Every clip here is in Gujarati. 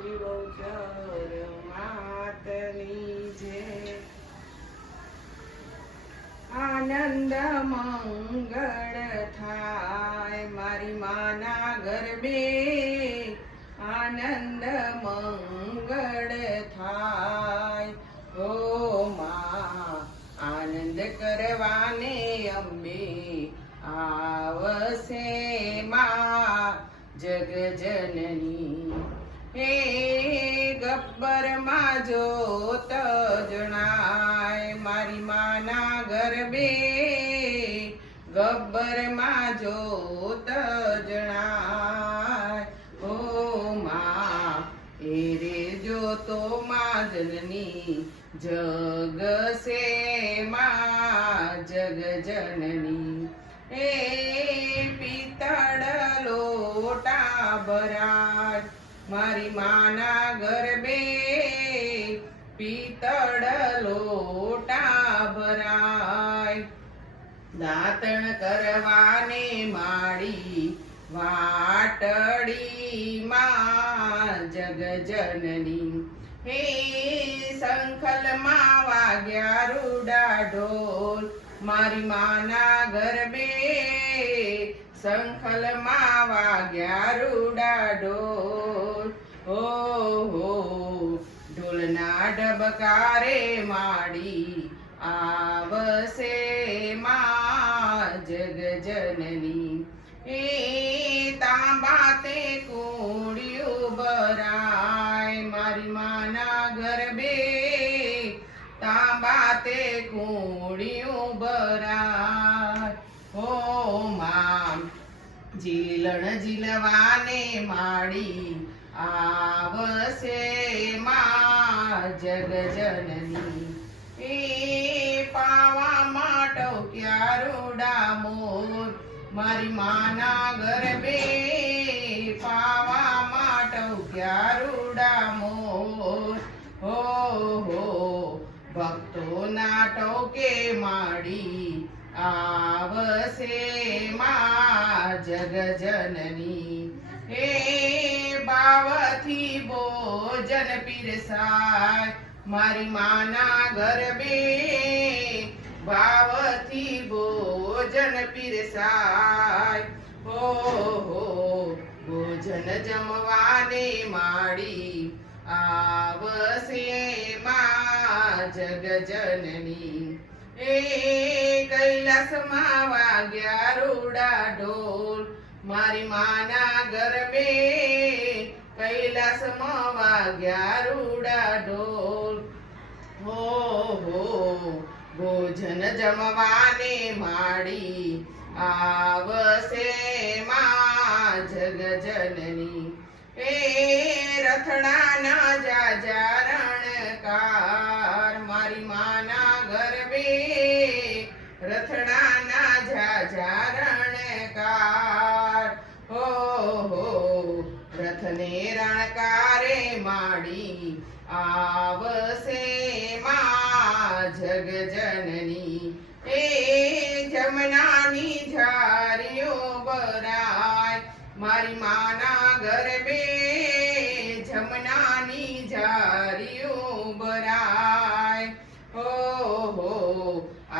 શ્રી બહુચર માતની જય। આનંદ મંગળ થાય મારી માના ગરબે, આનંદ મંગળ થાય। ઓ માં આનંદ કરવાને અંબે આવશે માં જગજનની। હે ગબ્બર માં જોત જણાય મારી માના ગરબે, ગબ્બર માં જોત જણાય। ઓ માં એ રે જોતો માં જનની જગશે માં જગજનની। એ પિત્તળ લોટા ભરાય મારી માના ગરબે, પિત્તળ લોટા ભરાય। દાંતણ કરવાને માડી વાટડી માં જગજનની। હે શંખલ માં વાગ્યા રૂડા ઢોલ મારી માના ગરબે, શંખલ માં વાગ્યા રૂડા ઢોલ। હો ઢોલના ઢબકારે માડી આવશે માં જગજનની। એ તાંબા તે કુડિયું ભરાય મારી માના ગરબે, તાંબા તે કુડિયું ભરાય। હો માં જીલણ જીલવાને માડી આવશે માં જગજનની। એ પાવા માટો ક્યારોડા મોર મારી માના ગરબે, પાવા માટો ક્યારોડા મોર। હો ભક્તો ના ટોકે માડી આવશે માં જગજનની। હે બાવથી ભોજન પીરસાય મારી માના ગરબે, ભાવથી ભોજન પીરસાય। હો ભોજન જમવાને માડી આવશે માં જગજનની। એ કૈલાસમાં વાગ્યા રૂડા ઢોલ મારી માના ગરબે, કૈલાસમાં વાગ્યા રૂડા ઢોલ। હો ભોજન જમવાને માડી આવશે માં જગજનની। એ રથડાના જાજા રણકાર મારી માના ગરબે, રથડાના જાજા રણકાર। હો રથને રણકારે માડી આવશે માં જગજનની। એ જમનાની ઝારીઓ ભરાય મારી માના ગરબે, જમનાની ઝારીઓ ભરાય। હો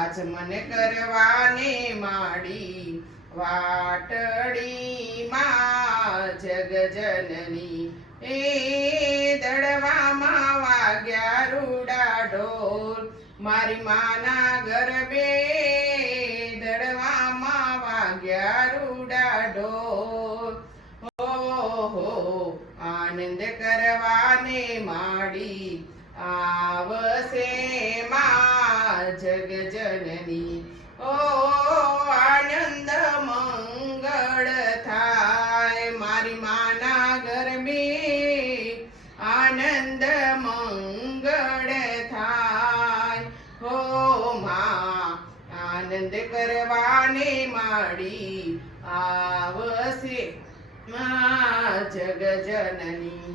આચમન કરવાને માડી વાટડી માં જગજનની। એ દડવામાં વાગ્યા રૂડા ઢોલ મારી માના ગરબે, દડવામાં વાગ્યા રૂડા ઢોલ। હો આનંદ કરવાને માડી આવશે માં જગજનની। ઓ આનંદ મંગળ થાય મારી માના ગરબે, આનંદ મંગળ થાય। હો માં આનંદ કરવાને માડી આવશે માં જગજનની।